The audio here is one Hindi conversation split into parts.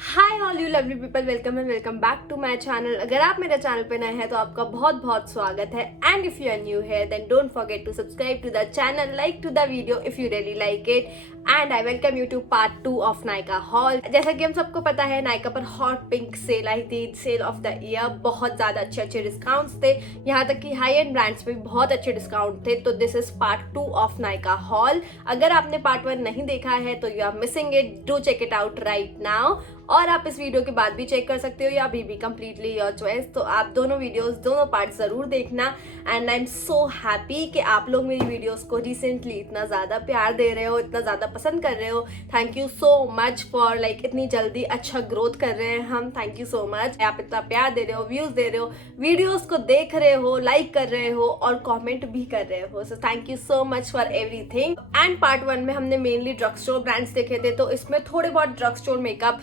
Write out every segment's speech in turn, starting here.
Hi all you lovely people, welcome and welcome back to my channel. अगर आप मेरे चैनल पे नए हैं तो आपका बहुत बहुत स्वागत है। And if you are new है then don't forget to subscribe to the channel, like to the video if you really like it. And I welcome you to part 2 of Nykaa haul. जैसा कि हम सबको पता है, नायका पर हॉट पिंक सेल आई थी, सेल ऑफ द ईयर। बहुत ज्यादा अच्छे अच्छे डिस्काउंट्स थे, यहाँ तक कि हाई एंड ब्रांड्स पे भी बहुत अच्छे डिस्काउंट थे। तो this is part 2 of Nykaa haul. अगर आपने पार्ट 1 नहीं देखा है तो you are missing it, do check it out right now. और आप इस वीडियो के बाद भी चेक कर सकते हो या अभी भी, कंप्लीटली योर चॉइस। तो आप दोनों वीडियोस, दोनों पार्ट जरूर देखना। And I am so happy कि आप लोग मेरी वीडियोस को रिसेंटली इतना ज़्यादा प्यार दे रहे हो, इतना ज़्यादा पसंद कर रहे हो। Thank you so much for इतनी जल्दी अच्छा ग्रोथ कर रहे हैं हम। Thank you so much. आप इतना प्यार दे रहे हो, व्यूज़ दे रहे हो, वीडियोज़ को देख रहे हो, लाइक कर रहे हो और कॉमेंट भी कर रहे हो। So thank you so much for everything. And part 1 में हमने मेनली ड्रग स्टोर ब्रांड्स देखे थे, तो इसमें थोड़े बहुत ड्रग स्टोर मेकअप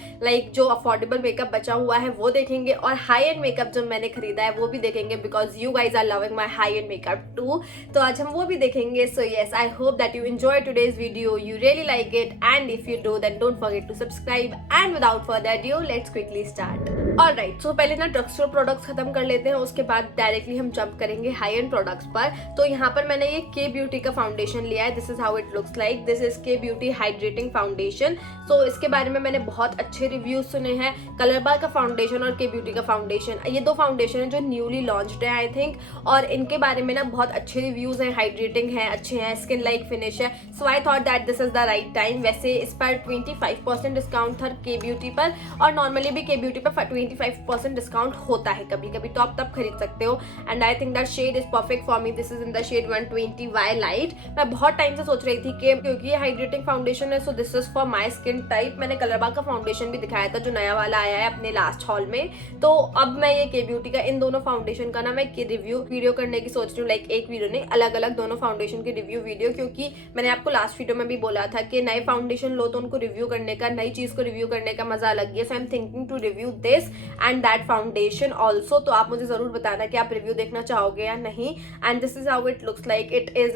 जो अफोर्डेबल मेकअप बचा हुआ है वो देखेंगे, और हाई एंड मेकअप जो मैंने खरीदा है वो भी देखेंगे, because you guys are loving my high end makeup too. तो आज हम वो भी देखेंगे। So yes, I hope that you enjoy today's video, you really like it, and if you do then don't forget to subscribe. And without further ado let's quickly start. Alright, so पहले ना ड्रग स्टोर प्रोडक्ट्स खत्म कर लेते हैं, उसके बाद डायरेक्टली हम जंप करेंगे हाई एंड प्रोडक्ट्स पर। तो यहाँ पर मैंने ये के ब्यूटी का फाउंडेशन लिया है। This is how it looks like. This is के ब्यूटी हाइड्रेटिंग फाउंडेशन। सो इसके बारे में मैंने बहुत अच्छे रिव्यूज सुने हैं। कलर बार का फाउंडेशन और के ब्यूटी का फाउंडेशन, ये दो फाउंडेशन है जो न्यूली लॉन्च्ड है आई थिंक, और इनके बारे में ना बहुत अच्छे रिव्यूज हैं। हाइड्रेटिंग है, अच्छे हैं, स्किन लाइक फिनिश है। So I thought that this is the right time. वैसे इस पर 25% डिस्काउंट था के ब्यूटी पर, और नॉर्मली भी के ब्यूटी पर 25% डिस्काउंट होता है कभी कभी, तो आप तब खरीद सकते हो। And I think that shade is perfect for me. This is in the shade 120 Y light. मैं बहुत टाइम से सोच रही थी कि क्योंकि ये हाइड्रेटिंग फाउंडेशन है, सो this is for my skin type. मैंने कलर बार का फाउंडेशन भी दिखाया था जो नया वाला आया है अपने लास्ट हॉल में। तो अब मैं ये के ब्यूटी का, इन दोनों फाउंडेशन का ना मैं रिव्यू वीडियो करने की सोच रही हूँ। एक वीडियो नहीं, अलग अलग दोनों फाउंडेशन की रिव्यू वीडियो, क्योंकि मैंने आपको लास्ट वीडियो में भी बोला था कि नए फाउंडेशन लो तो उनको रिव्यू करने का, नई चीज को रिव्यू करने का मजा अलग है। So I am thinking to review this and that foundation also. तो आप मुझे जरूर बताना कि आप रिव्यू देखना चाहोगे या नहीं। And this is how it looks like. It is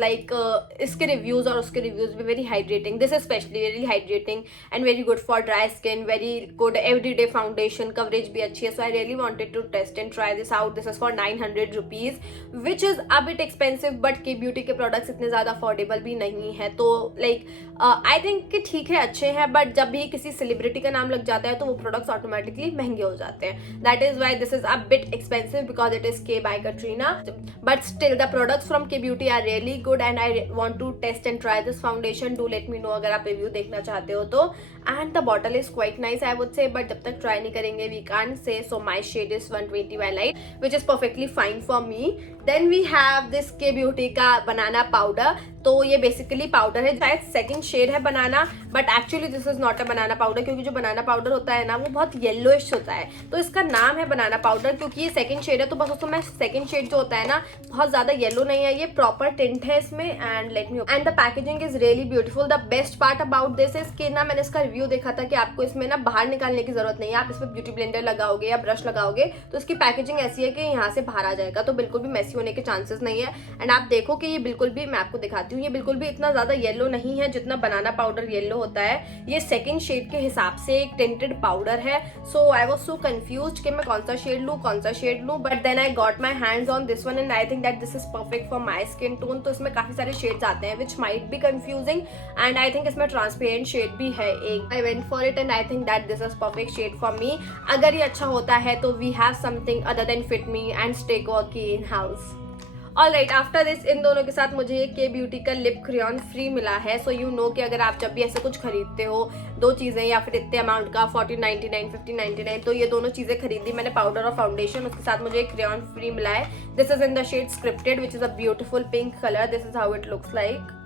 इसके रिव्यूज और उसके रिव्यूज भी very hydrating. This is specially very hydrating and very good for dry skin, very good everyday foundation, coverage भी अच्छी है। So I really wanted to test and try this out. This is for 900 rupees, which is a bit expensive, but K beauty के प्रोडक्ट्स इतने ज्यादा अफोर्डेबल भी नहीं है। तो आई थिंक कि ठीक है, अच्छे हैं, बट जब भी किसी सेलिब्रिटी का नाम लग जाता है तो वो प्रोडक्ट्स ऑटोमेटिकली महंगे हो जाते हैं। That is why this is a bit expensive, because it is Kay by Katrina, but still the products from Kay beauty are really good and I want to test and try this foundation. Do let me know अगर आप रिव्यू देखना चाहते हो तो। And the bottle is quite nice I would say, but जब तक ट्राई नहीं करेंगे we can't say. So my shade is 120 Y light, which is perfectly fine for me. Then we have this K beauty का बनाना पाउडर। तो ये बेसिकली पाउडर है, शायद सेकंड शेड है banana, but actually this is not a banana powder, क्योंकि जो बनाना पाउडर होता है ना वो बहुत येलोइश होता है। तो इसका नाम है बनाना पाउडर क्योंकि ये सेकंड शेड है। तो बस उसमें सेकंड शेड जो होता है ना बहुत ज्यादा येलो नहीं है, ये प्रॉपर टिंट है इसमें। And let me, and the packaging is really beautiful. The best part about this is कि ना, मैंने इसका रिव्यू देखा था कि आपको इसमें ना बाहर निकालने की जरूरत नहीं है। आप इसमें ब्यूटी ब्लेंडर लगाओगे या ब्रश लगाओगे तो इसकी पैकेजिंग ऐसी है कि यहाँ से बाहर आ जाएगा, तो बिल्कुल भी मेसी होने के चांसेस नहीं है। एंड आप देखो कि ये बिल्कुल भी, मैं आपको दिखाती हूँ, ये बिल्कुल भी इतना ज्यादा येलो नहीं है जितना बनाना पाउडर येलो होता है। ये सेकंड शेड के हिसाब से एक टिंटेड पाउडर है। So I was so confused कि मैं कौन सा शेड लूं, but then I got my hands on this one and I think that this is perfect for my skin tone. तो इसमें काफी सारे शेड्स आते हैं which might be confusing, and I think इसमें ट्रांसपेरेंट शेड भी है एक। I went for it and I think that this is perfect shade for me. अगर ये अच्छा होता है तो we have something other than fit me and stay quirky in house. Alright, after this in दोनों के साथ मुझे ये के ब्यूटी का लिप क्रेयॉन फ्री मिला है। सो यू नो कि अगर आप जब भी ऐसे कुछ खरीदते हो, दो चीज़ें या फिर इतने अमाउंट का 14.99 15.99, तो ये दोनों चीज़ें खरीदी मैंने, पाउडर और फाउंडेशन, उसके साथ मुझे एक क्रेयॉन फ्री मिला है। This is in the shade scripted, which is a beautiful pink colour. This is how it looks like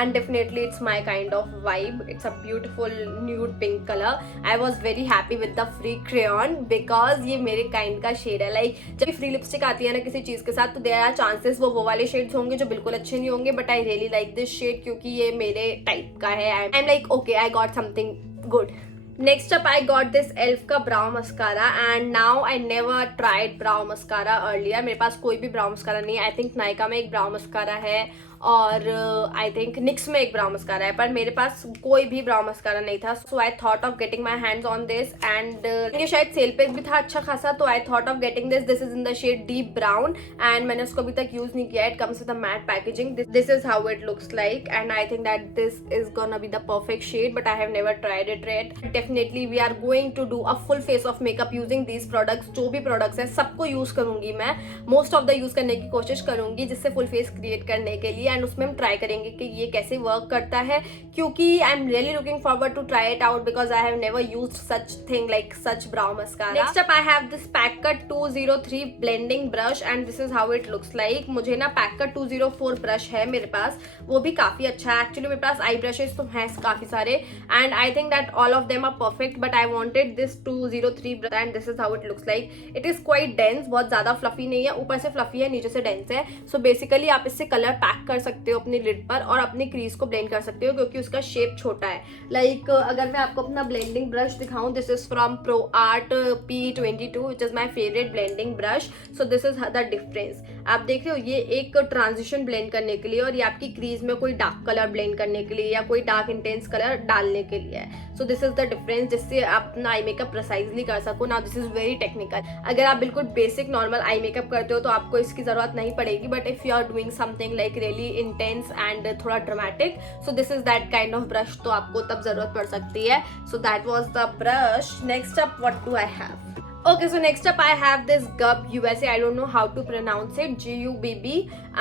and definitely it's my kind of vibe. It's a beautiful nude pink color. I was very happy with the free crayon because ये मेरे kind का shade है। जब फ्री लिपस्टिक आती है ना किसी चीज के साथ, तो there are chances वो वाले शेड्स होंगे जो बिल्कुल अच्छे नहीं होंगे, but I really like this shade क्योंकि ये मेरे टाइप का है। I'm like okay, I got something good. Next up, I got this ELF का brow mascara and now I never tried brow mascara earlier. मेरे पास कोई भी brow mascara नहीं है। I think नायका में एक brow mascara है और आई थिंक निक्स में एक ब्राउन मस्कारा है, पर मेरे पास कोई भी ब्राउन मस्कारा नहीं था. So I thought of getting my hands on this and ये शायद सेल पे भी था अच्छा खासा, तो I thought of getting this. This is in the shade deep brown and मैंने उसको अभी तक यूज नहीं किया. It comes with a matte packaging. This is how it looks like and I think that this is gonna be the perfect shade, but I have never tried it yet. Definitely we are going to do a full face of makeup using these products. जो भी प्रोडक्ट्स है सबको यूज करूंगी मैं, मोस्ट ऑफ द यूज करने की कोशिश करूंगी जिससे फुल फेस क्रिएट करने के लिए, एंड उसमें हम ट्राई करेंगे कि ये कैसे वर्क करता है, क्योंकि I am really looking forward to try it out because I have never used such thing like such brown mascara. Next up I have this पैककट 203 blending brush and this is how it looks like. मुझे ना पैककट 204 ब्रश है मेरे पास, वो भी काफी अच्छा है. एक्चुअली मेरे पास आई ब्रशेस तो हैं काफी सारे and I think that all of them are perfect, but I wanted this 203 and this is how it looks like. It is quite dense, बहुत ज्यादा फ्लफी नहीं है, ऊपर से फ्लफी है नीचे से डेंस है. सो बेसिकली आप इससे कलर पैक कर सकते हो अपनी लिड पर और अपनी क्रीज को ब्लेंड कर सकते हो क्योंकि उसका शेप छोटा है. लाइक अगर मैं आपको अपना ब्लेंडिंग ब्रश दिखाऊं, this is from pro art P22 which is my favourite blending brush. So this is the difference. आप देख रहे हो ये एक ट्रांजिशन ब्लेंड करने के लिए और ये आपकी क्रीज में कोई डार्क कलर ब्लेंड करने के लिए या कोई डार्क इंटेंस कलर डालने के लिए है. सो दिस इज द डिफरेंस जिससे आप अपना आई मेकअप प्रिसाइजली कर सको. Now this is very technical. अगर आप बिल्कुल बेसिक नॉर्मल आई मेकअप करते हो तो आपको इसकी जरूरत नहीं पड़ेगी, but if you are doing something like really intense and थोड़ा dramatic, so this is that kind of brush, तो आपको तब जरूरत पड़ सकती है. So that was the brush. Next up what do I have? Okay, so next up I have this Gub USA. I don't know how to pronounce it. GUBB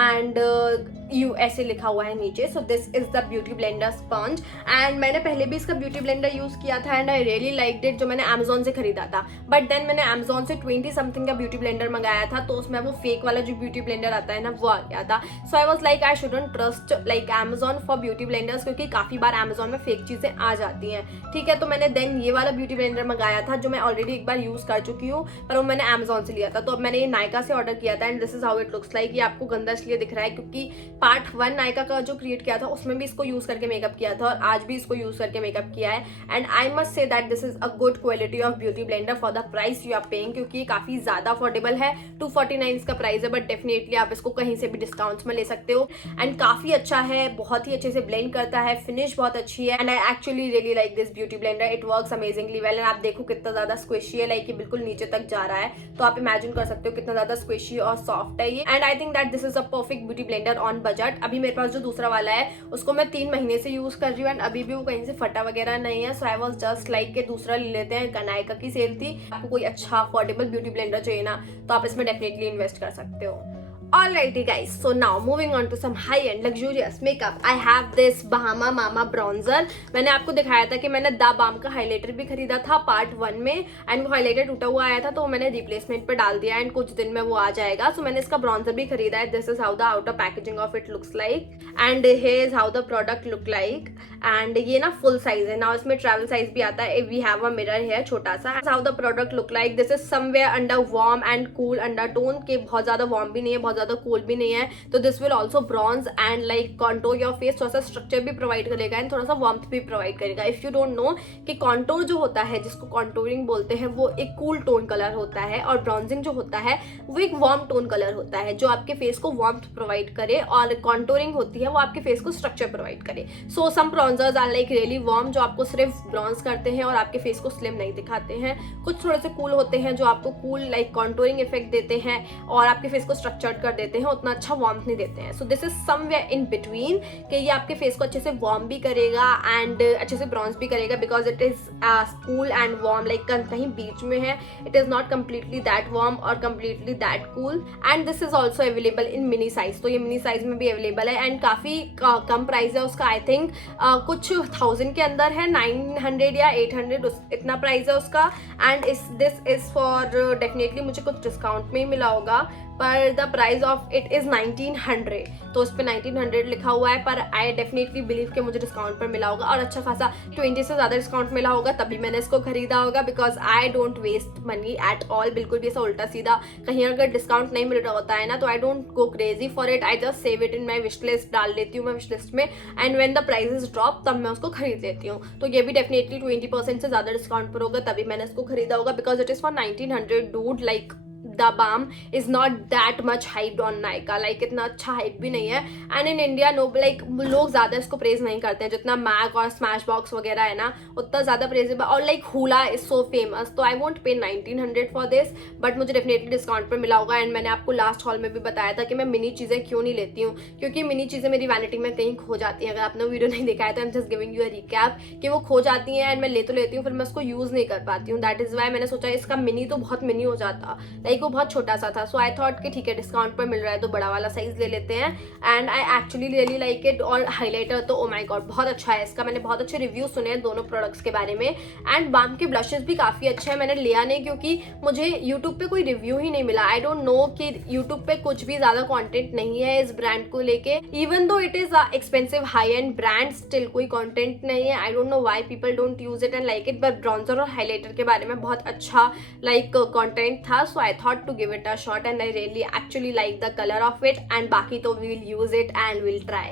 and USA लिखा हुआ है नीचे. So this is the beauty blender sponge and मैंने पहले भी इसका beauty blender यूज किया था and I really liked it, जो मैंने Amazon से खरीदा था. But then मैंने Amazon से 20 something का beauty blender मंगाया था, तो उसमें वो fake वाला जो beauty blender आता है ना वो आ गया था. So I was like I shouldn't trust like Amazon for beauty blenders क्योंकि काफी बार Amazon में fake चीजें आ जाती हैं. ठीक है, तो मैंने then ये वाला beauty blender मंगाया था जो मैं ऑलरेडी एक बार यूज कर चुकी हूँ, पर वो मैंने Amazon से लिया था. तो अब मैंने ये नायका से ऑर्डर किया था and this is how it looks like. ये आपको गंदा इसलिए दिख रहा है क्योंकि पार्ट 1 नायका का जो क्रिएट किया था उसमें भी इसको यूज करके मेकअप किया था और आज भी इसको यूज करके मेकअप किया है. And I must say that this is a good quality of beauty blender for the price you are paying, क्योंकि ये काफी ज्यादा अफोर्डेबल है. 249 इसका प्राइस है, बट डेफिनेटली आप इसको कहीं से भी डिस्काउंट्स में ले सकते हो. एंड काफी अच्छा है, बहुत ही अच्छे से ब्लेंड करता है, फिनिश बहुत अच्छी है and I actually really like this beauty blender. It works amazingly well and आप देखो कितना ज्यादा स्क्विशी है, लाइक ये बिल्कुल नीचे तक जा रहा है, तो आप इमेजिन कर सकते हो कितना ज्यादा स्क्विशी और सॉफ्ट है ये. And I think that this is a perfect beauty blender on budget. अभी मेरे पास जो दूसरा वाला है उसको मैं 3 महीने से यूज कर रही हूँ एंड अभी भी वो कहीं से फटा वगैरह नहीं है. So I was just like के दूसरा ले लेते हैं. नायका की सेल थी. आपको कोई अच्छा अफोर्डेबल ब्यूटी ब्लेंडर चाहिए ना तो आप इसमें डेफिनेटली इन्वेस्ट कर सकते हो. Alrighty guys, so now moving on to some high-end luxurious makeup. I have this Bahama Mama bronzer. मैंने आपको दिखाया था कि मैंने द बाम का हाइलाइटर भी खरीदा था पार्ट 1 में एंड वो हाइलाइटर टूटा हुआ आया था, तो मैंने रिप्लेसमेंट पे डाल दिया एंड कुछ दिन में वो आ जाएगा. सो मैंने इसका ब्रॉन्जर भी खरीदा है. This is how the outer packaging of it looks like and here is how the product look like. And ये ना फुल साइज है. ना इसमें ट्रैवल साइज भी आता है. वी हैव अ मिरर है छोटा सा. How the product look like. This is somewhere under warm and cool undertone, के बहुत ज्यादा वार्म भी नहीं है, बहुत ज्यादा कूल भी नहीं है. तो this will also bronze and like contour your face. थोड़ा सा स्ट्रक्चर भी प्रोवाइड करेगा एंड थोड़ा सा वार्मथ भी प्रोवाइड करेगा. इफ यू डोंट नो कि कॉन्टोर जो होता है जिसको कॉन्टोरिंग बोलते हैं वो एक कूल टोन कलर होता है और ब्रॉन्जिंग जो होता है वो एक वार्म टोन कलर होता है जो आपके फेस को वार्मथ प्रोवाइड करे, और कॉन्टोरिंग होती है वो आपके फेस को स्ट्रक्चर प्रोवाइड करे. सो सम ब्रॉन्जर्स आर लाइक रियली वार्म जो आपको सिर्फ ब्रॉन्ज करते हैं और आपके फेस को स्लिम नहीं दिखाते हैं. कुछ थोड़े से कूल होते हैं जो आपको कूल लाइक कॉन्टोरिंग इफेक्ट देते हैं और आपके फेस को स्ट्रक्चर्ड कर देते हैं, उतना अच्छा वार्मथ नहीं देते हैं. सो this is somewhere in between कि ये आपके फेस को अच्छे से वार्म भी करेगा एंड अच्छे से ब्रॉन्ज भी करेगा because it is cool and warm, like कहीं बीच में है. It is not completely that warm और completely that cool. And this is also available in mini size, तो ये मिनी साइज में भी अवेलेबल है एंड काफी कम प्राइस है उसका. आई थिंक कुछ 1000 के अंदर है, 900 या 800 इतना प्राइस है उसका. And this is for definitely मुझे कुछ डिस्काउंट में ही मिला होगा, पर the price of it is 1900, तो उस पर 1900 लिखा हुआ है, पर आई डेफिनेटली बिलीव कि मुझे डिस्काउंट पर मिला होगा और अच्छा खासा 20 से ज़्यादा डिस्काउंट मिला होगा तभी मैंने इसको खरीदा होगा. Because I don't waste money at all, बिल्कुल भी ऐसा उल्टा सीधा. कहीं अगर डिस्काउंट नहीं मिल रहा होता है ना तो I don't go crazy for it. I just save it in my wish list, डाल देती हूँ मैं विश लिस्ट में and when the prices drop तब मैं उसको खरीद लेती हूँ. तो ये भी डेफिनेटली 20% से ज़्यादा डिस्काउंट पर होगा तभी मैंने इसको खरीदा होगा because it is for 1900 dude. Like the balm is not that much hyped on Nykaa, like इतना अच्छा हाइप भी नहीं है। And in India no like लोग ज़्यादा इसको प्रेज नहीं करते हैं, जितना मैक और स्मैश बॉक्स वगैरह है ना उतना ज़्यादा प्रेजेबल। और like Huda is so famous, तो I won't pay 1900 for this, but मुझे डेफिनेटली डिस्काउंट पर मिला होगा। एंड मैंने आपको लास्ट हॉल में भी बताया था कि मैं मिनी चीज़ें क्यों नहीं लेती हूँ, क्योंकि मिनी चीज़ें मेरी वैनिटी में कहीं खो जाती हैं। अगर आपने वीडियो नहीं देखा है तो I am just giving you a recap कि वो खो जाती हैं एंड मैं ले तो लेती हूँ, फिर मैं उसको यूज़ नहीं कर पाती हूँ। दैट इज़ वाई मैंने सोचा इसका मिनी तो बहुत मिनी हो जाता, लाइक वो बहुत छोटा सा था। सो आई थॉट कि ठीक है डिस्काउंट पर मिल रहा है तो बड़ा वाला साइज ले लेते हैं। And I actually really like it. और हाईलाइटर तो ओ माय गॉड बहुत अच्छा है इसका, मैंने बहुत अच्छे रिव्यू सुने हैं दोनों प्रोडक्ट्स के बारे में। एंड बाम के ब्लशेस भी काफ़ी अच्छे हैं, मैंने लिया नहीं क्योंकि मुझे यूट्यूब पे कोई रिव्यू ही नहीं मिला। आई डोंट नो कि यूट्यूब पे कुछ भी ज़्यादा कंटेंट नहीं है इस ब्रांड को लेके, even though it is expensive high end brand, still कोई कंटेंट नहीं है। I don't know why people don't use it and like it, but bronzer और हाईलाइटर के बारे में बहुत अच्छा लाइक कंटेंट था। So I thought to give it a shot and I really actually like the color of it, and बाकी तो we will use it and we'll try.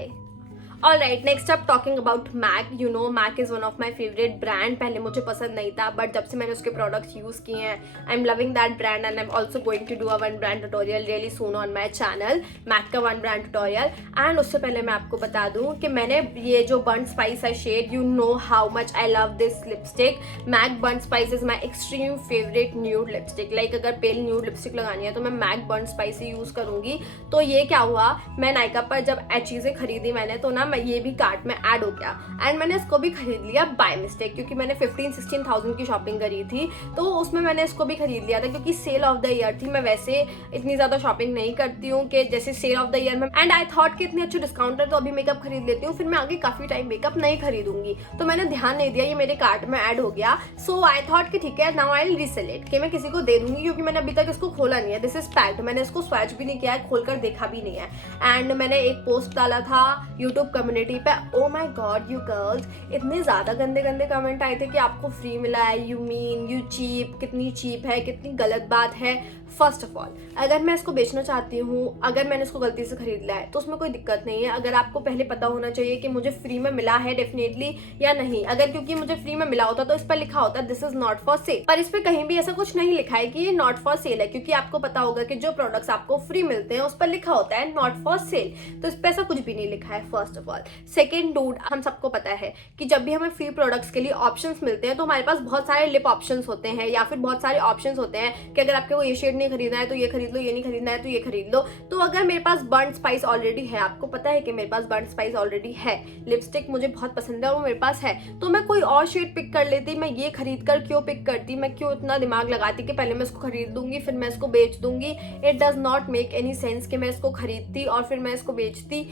Alright, next up talking about MAC. You know MAC is one of my favorite brand. पहले मुझे पसंद नहीं था, बट जब से मैंने उसके प्रोडक्ट्स यूज़ किए हैं I am loving that brand and I am also going to do a one brand tutorial really soon on my channel, MAC का वन ब्रांड ट्यूटोरियल। एंड उससे पहले मैं आपको बता दूँ कि मैंने ये जो बर्न्ट स्पाइस है shade, you know how much I love this lipstick. MAC burnt spice is my extreme favourite nude lipstick. Like अगर पेल न्यूड लिपस्टिक लगानी है तो मैं मैक बर्न्ट स्पाइस ही यूज़ करूँगी। तो ये क्या हुआ, मैं नायका पर जब चीज़ें खरीदी मैंने तो ना मैं ये भी कार्ट में ऐड हो गया एंड मैंने इसको भी खरीद लिया बाय मिस्टेक, क्योंकि मैंने 15-16,000 की शॉपिंग करी थी तो उसमें मैंने इसको भी खरीद लिया था क्योंकि सेल ऑफ द ईयर थी। मैं वैसे इतनी ज़्यादा शॉपिंग नहीं करती हूँ कि जैसे सेल ऑफ द ईयर में, एंड आई थॉट कि इतने अच्छे डिस्काउंट है तो अभी मेकअप खरीद लेती हूँ, फिर मैं आगे काफ़ी टाइम मेकअप नहीं खरीदूंगी, तो मैंने ध्यान नहीं दिया, ये मेरे कार्ट में ऐड हो गया। सो आई थॉट कि ठीक है now I will resale it, कि मैं किसी को दे दूंगी क्योंकि मैंने अभी तक इसको खोला नहीं है। दिस इज पैक्ड, मैंने इसको स्वैच भी नहीं किया है, खोलकर देखा भी नहीं है। एंड मैंने एक पोस्ट डाला था यूट्यूब कम्युनिटी पे, ओ माई गॉड यू गर्ल्स, इतने ज़्यादा गंदे गंदे कमेंट आए थे कि आपको फ्री मिला है, यू मीन यू चीप, कितनी चीप है, कितनी गलत बात है। फर्स्ट ऑफ ऑल अगर मैं इसको बेचना चाहती हूँ, अगर मैंने इसको गलती से खरीद लिया है तो उसमें कोई दिक्कत नहीं है। अगर आपको पहले पता होना चाहिए कि मुझे फ्री में मिला है डेफिनेटली या नहीं। अगर क्योंकि मुझे फ्री में मिला होता तो इस पर लिखा होता this is not for cell, पर इस पर कहीं भी ऐसा कुछ नहीं लिखा है कि ये नॉट फॉर सेल है, क्योंकि आपको पता होगा कि जो प्रोडक्ट्स आपको फ्री मिलते हैं उस पर लिखा होता है नॉट फॉर सेल, तो इस पर ऐसा कुछ भी नहीं लिखा है first of all. Second dude, हम सबको पता है कि जब भी हमें फ्री प्रोडक्ट्स के लिए ऑप्शंस मिलते हैं तो हमारे पास बहुत सारे लिप ऑप्शंस होते हैं या फिर बहुत सारे ऑप्शंस होते हैं कि अगर आपको ये शेड नहीं खरीदना है तो ये खरीद लो, ये नहीं खरीदना है तो ये खरीद लो। तो अगर मेरे पास बर्न्ट स्पाइस ऑलरेडी है, आपको पता है कि मेरे पास बर्न्ट स्पाइस ऑलरेडी है, लिपस्टिक मुझे बहुत पसंद है और वो मेरे पास है, तो मैं कोई और शेड पिक कर लेती। मैं ये खरीद कर क्यों पिक करती, मैं क्यों इतना दिमाग लगाती कि पहले मैं इसको खरीद दूंगी फिर मैं इसको बेच दूंगी। It does not make any sense कि मैं इसको खरीदती और फिर मैं इसको बेचती।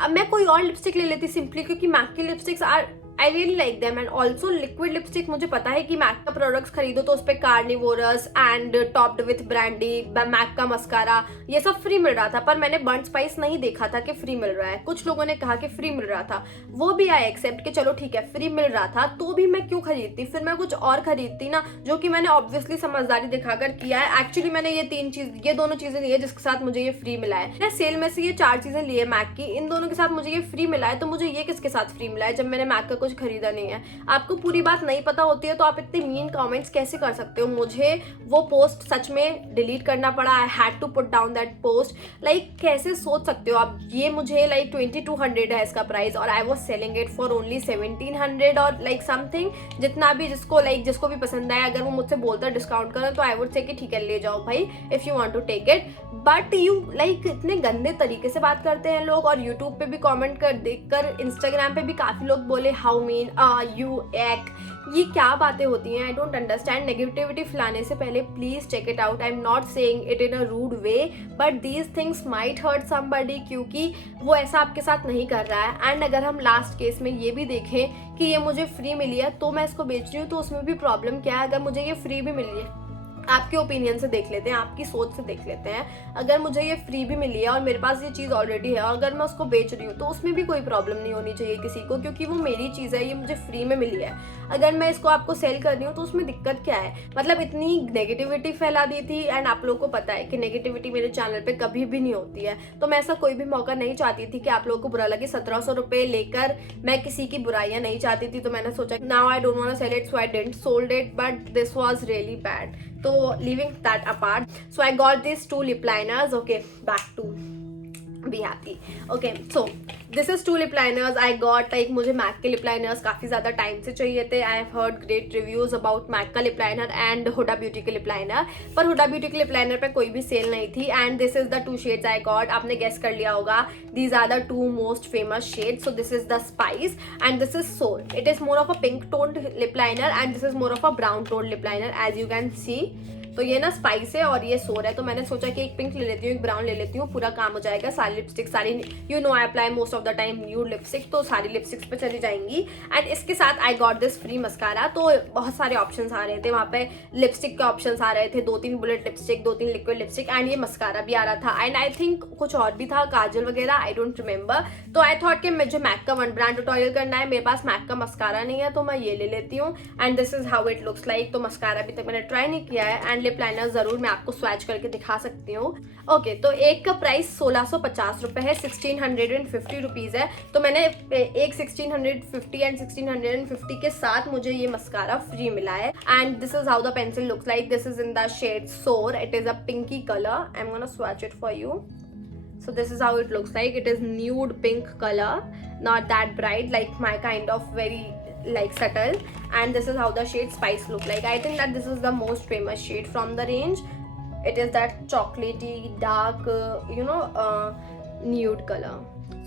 अब मैं कोई और लिपस्टिक ले लेती सिंपली क्योंकि मैक की lipsticks are I really like them. And also liquid lipstick, मुझे पता है कि मैक का प्रोडक्ट्स खरीदो तो उस पर carnivorous and topped with brandy, MAC का मस्कारा, ये सब फ्री मिल रहा था, पर मैंने बर्न्ट स्पाइस नहीं देखा था कि फ्री मिल रहा है। कुछ लोगों ने कहा कि फ्री मिल रहा था, वो भी आई एक्सेप्ट कि चलो ठीक है फ्री मिल रहा था, तो भी मैं क्यों खरीदती, फिर मैं कुछ और खरीदती ना, जो कि मैंने ऑब्वियसली समझदारी दिखाकर किया है। एक्चुअली मैंने ये दोनों चीजें ली है जिसके साथ मुझे ये फ्री मिला है। मैं सेल में से ये 4 चीजें ली है मैक की, इन दोनों के साथ मुझे ये फ्री मिला है, तो मुझे ये किसके साथ फ्री मिला है जब मैंने मैक का कुछ खरीदा नहीं है। आपको पूरी बात नहीं पता होती है तो आप इतने मीन कमेंट्स कैसे कर सकते हो। मुझे वो पोस्ट सच में डिलीट करना पड़ा, I had to put down that post. Like कैसे सोच सकते हो आप, ये मुझे लाइक 2200 है इसका प्राइस और I was selling it for only 1700 और लाइक समथिंग। जितना भी जिसको भी पसंद आए, अगर वो मुझसे बोलता डिस्काउंट करो तो आई वुड से कि ठीक है ले जाओ भाई if you want to take it. But you like इतने गंदे तरीके से बात करते हैं लोग, और यूट्यूब पे भी कमेंट कर देखकर, इंस्टाग्राम पे भी काफी लोग बोले हाउ मीन यू एक्ट, ये क्या बातें होती हैं। I don't understand. नेगेटिविटी फैलाने से पहले please check it out. I am not saying it in a rude way, but these things might hurt somebody, क्योंकि वो ऐसा आपके साथ नहीं कर रहा है। एंड अगर हम लास्ट केस में ये भी देखें कि ये मुझे फ्री मिली है तो मैं इसको बेच रही हूँ, तो उसमें भी प्रॉब्लम क्या है। अगर मुझे ये फ्री भी मिली है, आपके ओपिनियन से देख लेते हैं, आपकी सोच से देख लेते हैं। अगर मुझे ये फ्री भी मिली है और मेरे पास ये चीज़ ऑलरेडी है और अगर मैं उसको बेच रही हूँ तो उसमें भी कोई प्रॉब्लम नहीं होनी चाहिए किसी को, क्योंकि वो मेरी चीज़ है, ये मुझे फ्री में मिली है। अगर मैं इसको आपको सेल कर रही हूँ तो उसमें दिक्कत क्या है। मतलब इतनी नेगेटिविटी फैला दी थी, एंड आप लोगों को पता है कि नेगेटिविटी मेरे चैनल पर कभी भी नहीं होती है, तो मैं ऐसा कोई भी मौका नहीं चाहती थी कि आप लोगों को बुरा लगे। 1700 रुपये लेकर मैं किसी की बुराइयाँ नहीं चाहती थी, तो मैंने सोचा now I don't want to sell it, so I didn't sold it, but this was really bad. तो So leaving that apart, so I got these 2 lip liners. Okay, back to be happy. Okay, so this is 2 lip liners I got. Like मुझे MAC के lip liners काफ़ी ज़्यादा टाइम से चाहिए थे. I have heard great reviews about MAC का lip liner and Huda Beauty के lip liner, पर Huda Beauty के lip liner पे कोई भी सेल नहीं थी. And this is the 2 shades I got. आपने guess कर लिया होगा. These are the 2 most famous shades. So this is the Spice and this is Soul. It is more of a pink toned lip liner and this is more of a brown toned lip liner, as you can see. तो ये ना स्पाइस है और ये सोर है, तो मैंने सोचा कि एक पिंक ले लेती हूँ, एक ब्राउन ले लेती हूँ, पूरा काम हो जाएगा. सारी लिपस्टिक, सारी you know I apply most of the time nude lipstick, तो सारी लिपस्टिक्स पे चली जाएंगी. एंड इसके साथ I got this free mascara. तो बहुत सारे ऑप्शंस आ रहे थे वहाँ पे, लिपस्टिक के ऑप्शंस आ रहे थे, 2-3 bullet lipstick, 2-3 liquid lipstick and ये मस्कारा भी आ रहा था. एंड आई थिंक कुछ और भी था, काजल वगैरह, आई डोंट रिमेंबर. तो आई थॉट कि मुझे मैक का 1 ब्रांड ट्यूटोरियल करना है, मेरे पास मैक का मस्कारा नहीं है तो मैं ये ले लेती हूँ. And this is how it looks like. तो मस्कारा अभी तक मैंने ट्राई नहीं किया है एंड लिप लाइनर जरूर मैं आपको स्वैच करके दिखा सकती हूँ. ओके, तो एक का प्राइस 1650 रुपए है, 1650 रुपीज है. तो मैंने एक 1650 एंड 1650 के साथ मुझे ये मस्कारा फ्री मिला है. And this is how the pencil looks like. This is in the shade soar. It is a pinky colour. I am gonna swatch it for you. So this is how it looks like. It is nude pink color, not that bright, like my kind of very like subtle. And this is how the shade Spice look like. I think that this is the most famous shade from the range. It is that chocolatey dark nude color.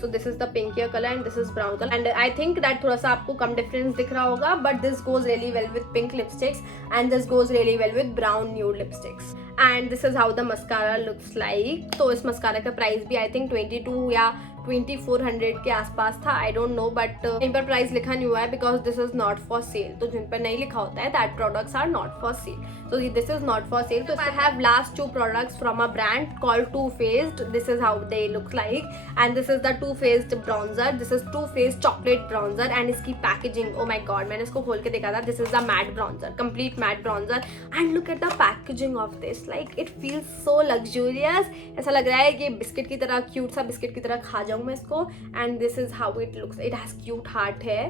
So this is the pinkier color and this is brown color. And I think that थोड़ा सा आपको कम difference दिख रहा होगा, but this goes really well with pink lipsticks and this goes really well with brown nude lipsticks. And this is how the mascara looks like. तो इस mascara का प्राइस भी I think 22 या 2400 के आसपास था. आई डोंट नो, बट इन पर प्राइस लिखा नहीं हुआ है because this is not for sale. तो जिन पर नहीं लिखा होता है that products are not for sale. So this is not for sale. So I have last 2 products from a brand called Too Faced. This is how they look like. And this is the Too Faced bronzer. This is Too Faced chocolate bronzer. And इसकी packaging, oh my god, मैंने इसको खोल के देखा था. This is the matte bronzer, complete matte bronzer. And look at the packaging of this. Like it feels so luxurious. ऐसा लग रहा है कि बिस्किट की तरह, क्यूट सा बिस्किट की तरह खा जाऊँ मैं इसको. And this is how it looks. It has cute heart hair.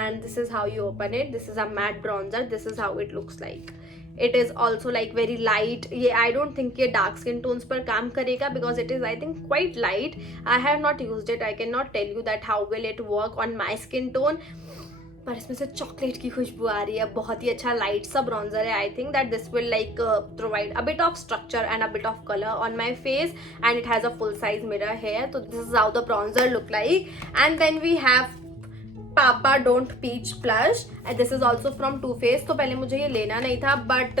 And this is how you open it. This is a matte bronzer. This is how it looks like. It is also like very light. ये I don't think ये dark skin tones पर काम करेगा because it is I think quite light. I have not used it. I cannot tell you that how will it work on my skin tone. पर इसमें से चॉकलेट की खुशबू आ रही है. बहुत ही अच्छा लाइट सा ब्रॉन्जर है. I think that this will like provide a bit of structure and a bit of colour on my face and it has a full size mirror here. तो this is how the bronzer look like. And then we have papa don't peach blush. This is also from too face. तो पहले मुझे ये लेना नहीं था बट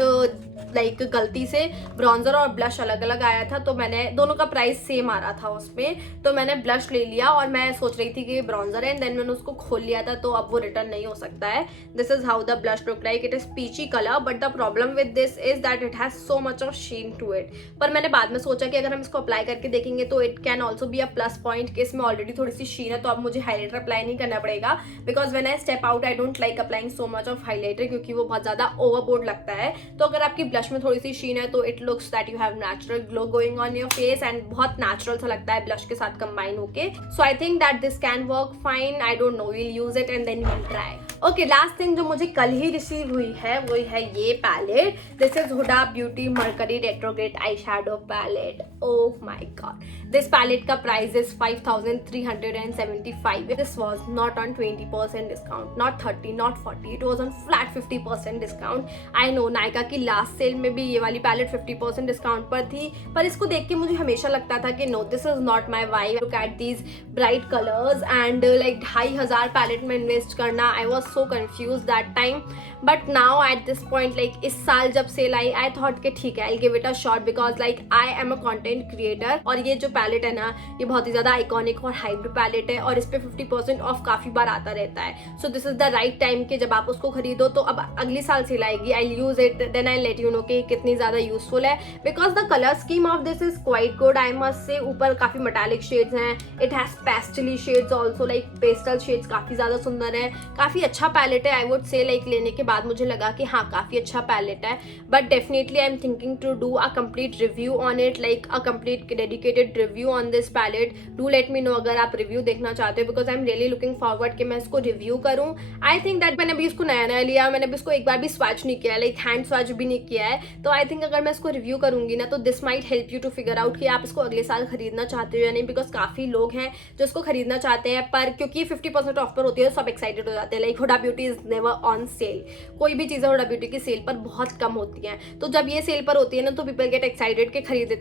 लाइक गलती से ब्रॉन्जर और ब्लश अलग अलग आया था, तो मैंने दोनों का प्राइस सेम आ रहा था उसमें, तो मैंने ब्लश ले लिया और मैं सोच रही थी कि ये ब्रॉन्जर है एंड देन मैंने उसको खोल लिया था, तो अब वो रिटर्न नहीं हो सकता है. This is how the blush look like. It is peachy colour but the problem with this is that it has so much of sheen to it. पर मैंने बाद में सोचा कि अगर हम इसको अप्लाई करके देखेंगे तो it can also be a plus point कि इसमें ऑलरेडी थोड़ी सी शीन है, तो अब मुझे हाईलाइटर अप्लाई नहीं करना पड़ेगा because when I step out I don't like applying so much of highlighter क्योंकि वो बहुत ज्यादा ओवरबोर्ड लगता है. तो अगर आपकी ब्लश में थोड़ी सी शीन है तो it looks that you have natural glow going on your face and बहुत नेचुरल सा लगता है ब्लश के साथ कंबाइन होके. So I think that this can work fine. I don't know, we'll use it and then we'll try. Okay, last thing जो मुझे कल ही रिसीव हुई है वो है ये palette. This is Huda beauty mercury retrograde eye shadow palette. Oh my god, this palette का price is 5375. This was not on 20% discount, not 30, not 40, it was on flat 50% discount. I know Nykaa की लास्ट सेल में भी ये वाली पैलेट 50% डिस्काउंट पर थी, पर इसको देख के मुझे हमेशा लगता था कि no, this is not my vibe. Look at these bright colours and like 2500 palette में इन्वेस्ट करना. I was so confused that time, but now at this point, like इस साल जब सेल आई, I thought कि ठीक है, I'll give it a shot because like I am a content creator. और ये जो पैलेट है ना, ये बहुत ही ज़्यादा आइकॉनिक और हाइप्ड पैलेट है और इस पे 50% ऑफ काफ़ी बार आता रहता है. सो this is the right time कि जब आप उसको खरीदो, तो अब अगली साल सेल आएगी, I'll use it, then I'll let you know कि कितनी ज़्यादा यूजफुल है because the color scheme of this is quite good, I must say. ऊपर काफ़ी मेटालिक शेड्स हैं, it has pastel shades also, like pastel shades काफ़ी ज़्यादा सुंदर है, काफ़ी अच्छा पैलेट है. आई वुड से लाइक लेने के बाद मुझे लगा कि हाँ काफ़ी अच्छा पैलेट है, but definitely I am thinking to do a complete review on it, like a complete dedicated review on this palette. Do let me know अगर आप रिव्यू देखना चाहते हो, because I am really looking forward कि मैं इसको रिव्यू करूँ. आई थिंक दैट मैंने अभी इसको नया नया लिया, मैंने अभी इसको एक बार भी स्वैच नहीं किया है, लाइक हैंड स्वैच भी नहीं किया है. तो आई थिंक अगर मैं इसको रिव्यू करूंगी ना, तो this might help you to figure out कि आप इसको अगले साल खरीदना चाहते हो या नहीं, बिकॉज काफ़ी लोग हैं जो इसको खरीदना चाहते हैं, पर क्योंकि 50% ऑफ पर होती है तो सब एक्साइटेड हो जाते हैं. Like Huda beauty is never on sale. कोई भी चीज़ें हुडा ब्यूटी की सेल पर बहुत कम होती हैं, तो जब ये सेल पर होती है ना तो पीपल गेट एक्साइटेड कि खरीद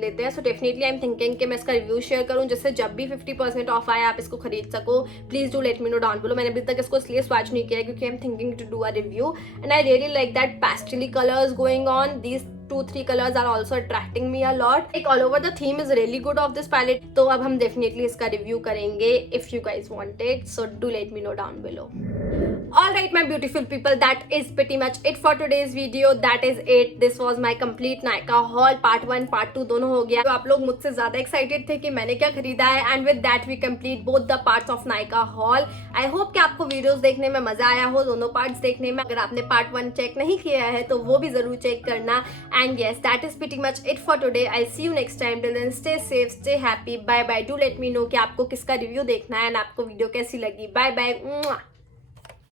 लेते हैं. So definitely I am thinking कि मैं इसका रिव्यू शेयर करूँ, जिससे जब भी 50% ऑफ आए आप इसको खरीद सको. Please do let me no down below. मैंने अभी तक इसको इसलिए स्वैच नहीं किया है क्योंकि I am thinking to do a review, and I really like that pastel colors going on. These 2-3 colors are also attracting me a lot. Like all over the theme is really good of this palette. तो अब हम definitely इसका review करेंगे if you guys want it. So do let me know down below. Alright my beautiful people, that is pretty much it for today's video. That is it. This was my complete Nykaa haul. Part 1 Part 2 दोनों हो गया. तो आप लोग मुझसे ज़्यादा excited थे कि मैंने क्या खरीदा है, and with that we complete both the parts of Nykaa haul. I hope कि आपको videos देखने में मज़ा आया हो, दोनों parts देखने में. अगर आपने Part 1 check नहीं किया है तो वो भी ज़रूर check करना. And yes, that is pretty much it for today. I'll see you next time. Till then, stay safe, stay happy. Bye bye. Do let me know कि आपको किसका review देखना है and आपको video कैसी लगी. Bye bye.